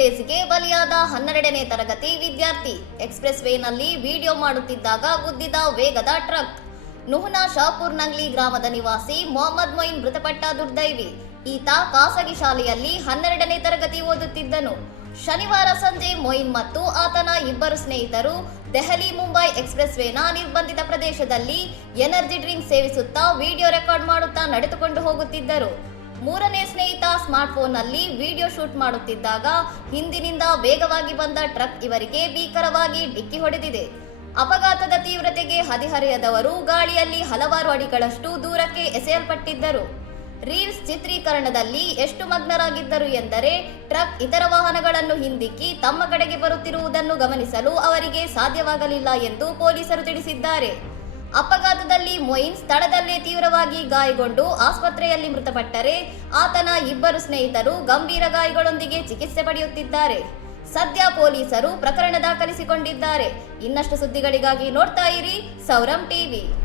ಕ್ರೇಜ್ಗೆ ಬಲಿಯಾದ 12ನೇ ತರಗತಿ ವಿದ್ಯಾರ್ಥಿ. ಎಕ್ಸ್‌ಪ್ರೆಸ್ ವೇನಲ್ಲಿ ವಿಡಿಯೋ ಮಾಡುತ್ತಿದ್ದಾಗ ಗುದ್ದಿದ ವೇಗದ ಟ್ರಕ್. ನುಹ್ನಾ ಶಾಪುರ್ ನಂಗ್ಲಿ ಗ್ರಾಮದ ನಿವಾಸಿ ಮೊಹಮ್ಮದ್ ಮೊಯಿನ್ ಮೃತಪಟ್ಟ ದುರ್ದೈವಿ. ಈತ ಖಾಸಗಿ ಶಾಲೆಯಲ್ಲಿ 12ನೇ ತರಗತಿ ಓದುತ್ತಿದ್ದನು. ಶನಿವಾರ ಸಂಜೆ ಮೊಯಿನ್ ಮತ್ತು ಆತನ ಇಬ್ಬರು ಸ್ನೇಹಿತರು ದೆಹಲಿ ಮುಂಬೈ ಎಕ್ಸ್‌ಪ್ರೆಸ್ ವೇನ ನಿರ್ಬಂಧಿತ ಪ್ರದೇಶದಲ್ಲಿ ಎನರ್ಜಿ ಡ್ರಿಂಕ್ ಸೇವಿಸುತ್ತಾ ವಿಡಿಯೋ ರೆಕಾರ್ಡ್ ಮಾಡುತ್ತಾ ನಡೆದುಕೊಂಡು ಹೋಗುತ್ತಿದ್ದರು. ಮೂರನೇ ಸ್ನೇಹಿತ ಸ್ಮಾರ್ಟ್‌ಫೋನ್ನಲ್ಲಿ ವಿಡಿಯೋ ಶೂಟ್ ಮಾಡುತ್ತಿದ್ದಾಗ ಹಿಂದಿನಿಂದ ವೇಗವಾಗಿ ಬಂದ ಟ್ರಕ್ ಇವರಿಗೆ ಭೀಕರವಾಗಿ ಡಿಕ್ಕಿ ಹೊಡೆದಿದೆ. ಅಪಘಾತದ ತೀವ್ರತೆಗೆ ಹದಿಹರೆಯದವರು ಗಾಳಿಯಲ್ಲಿ ಹಲವಾರು ಅಡಿಗಳಷ್ಟು ದೂರಕ್ಕೆ ಎಸೆಯಲ್ಪಟ್ಟಿದ್ದರು. ರೀಲ್ಸ್ ಚಿತ್ರೀಕರಣದಲ್ಲಿ ಎಷ್ಟು ಮಗ್ನರಾಗಿದ್ದರು ಎಂದರೆ ಟ್ರಕ್ ಇತರ ವಾಹನಗಳನ್ನು ಹಿಂದಿಕ್ಕಿ ತಮ್ಮ ಕಡೆಗೆ ಬರುತ್ತಿರುವುದನ್ನು ಗಮನಿಸಲು ಅವರಿಗೆ ಸಾಧ್ಯವಾಗಲಿಲ್ಲ ಎಂದು ಪೊಲೀಸರು ತಿಳಿಸಿದ್ದಾರೆ. ಅಪಘಾತದಲ್ಲಿ ಮೊಯಿನ್ ಸ್ಥಳದಲ್ಲೇ ತೀವ್ರವಾಗಿ ಗಾಯಗೊಂಡು ಆಸ್ಪತ್ರೆಯಲ್ಲಿ ಮೃತಪಟ್ಟರೆ ಆತನ ಇಬ್ಬರು ಸ್ನೇಹಿತರು ಗಂಭೀರ ಗಾಯಗಳೊಂದಿಗೆ ಚಿಕಿತ್ಸೆ ಪಡೆಯುತ್ತಿದ್ದಾರೆ. ಸದ್ಯ ಪೊಲೀಸರು ಪ್ರಕರಣ ದಾಖಲಿಸಿಕೊಂಡಿದ್ದಾರೆ. ಇನ್ನಷ್ಟು ಸುದ್ದಿಗಳಿಗಾಗಿ ನೋಡ್ತಾ ಇರಿ ಸೌರಂ ಟಿವಿ.